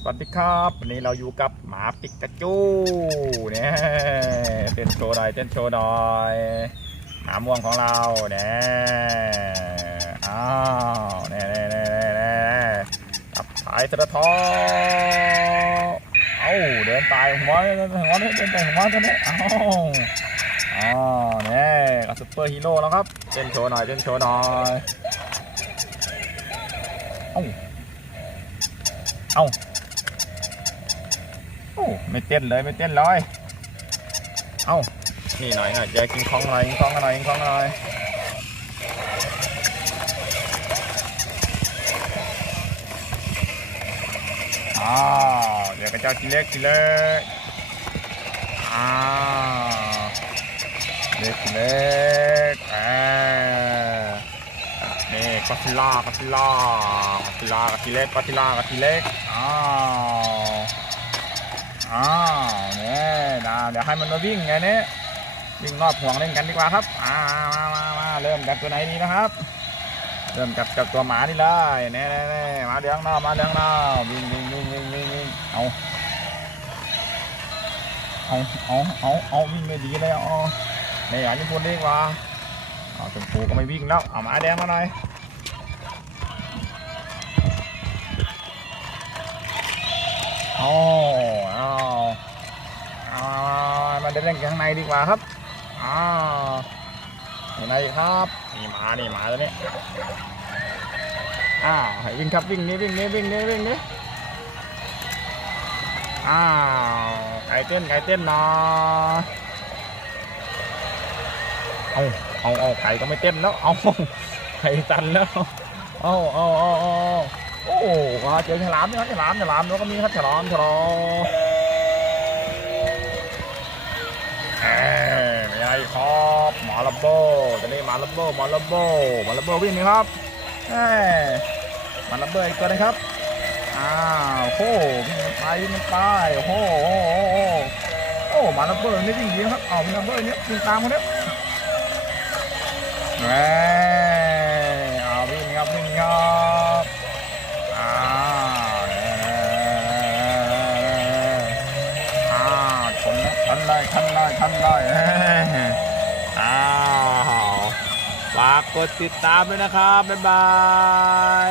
สวัสดีครับ วันนี้เราอยู่กับหมาปิกาจูเนี่ยเต้นโชว์หน่อยเต้นโชว์หน่อยหมาม่วงของเราเนี่ยอ้าวเนี่ยเนี่ยเนี่ยเนี่ยกับสายสะท้อเอ้าเดินตายหัวเดินตายหัวเดินตายหัวกันเนี่ยอ้าวอ๋อเนี่ยกับซุปเปอร์ฮีโร่แล้วครับเต้นโชว์หน่อยเต้นโชว์หน่อยเอ้าเอ้า โอ้ไม่เต้นเลยไม่เต้นเลยเอ้านี่หน่อยหน่อยจะกินของหน่อยกินของหน่อยกินของหน่อยอ้าวเดี๋ยวกระเจ้ากินเล็กกินเล็กอ้าวเล็กกินเล็กอ่านี่ก็ซิล่าก็ซิล่าก็ซิล่าก็ทีเล็กก็ซิล่าก็ทีเล็กอ้าว เดี๋ยวให้มันมาวิ่งไงเนี่ยวิ่งรอบห่วงเล่นกันดีกว่าครับอ่ามามามาเริ่มจากตัวไหนดีนะครับ เริ่มจากจากตัวหมานี่เลยเนี่ยเนี่ยเนี่ยมาเลี้ยงน้ามาเลี้ยงน้าวิ่งวิ่งวิ่งวิ่งวิ่งวิ่งเอาเอาเอาเอาเอาวิ่งไม่ดีเลยอ๋อในอย่างญี่ปุ่นดีกว่าเอาชมพูก็ไม่วิ่งแล้วเอาหมาแดงมาหน่อยอ้เอาเอา มาเดินเล่นกันข้างในดีกว่าครับอ้าวอยู่ไหนครับนี่หมานี่หมาตัวนี้อ้าวให้วิ่งครับวิ่งนี่วิ่งนี่วิ่งนี่วิ่งนี่อ้าวไก่เต้นไก่เต้นนะเอาเอาเอาไก่ก็ไม่เต้นแล้วเอาไก่ตันแล้วเอาเอาเอาเอาโอ้โหเจอฉลามนี่ครับฉลามฉลามแล้วก็มีครับฉลามฉลาม โบตัวนี้มาลับโบมาลับโบมาลับโบวิ่งนี่ครับเอ้ยหมาลับโบอีกตัวนะครับอ้าวโอ้โหวิ่งไปวิ่งไปโอ้โหโอ้โหมาลับโบนี่วิ่งดีครับเอามาลับโบนี่วิ่งตามคนนี้เอ้ยเอาวิ่งครับวิ่งครับอ้าวอ้าวชนนะทันได้ทันได้ทันได้ อ้าวฝากกดติดตามด้วยนะครับ บ๊ายบาย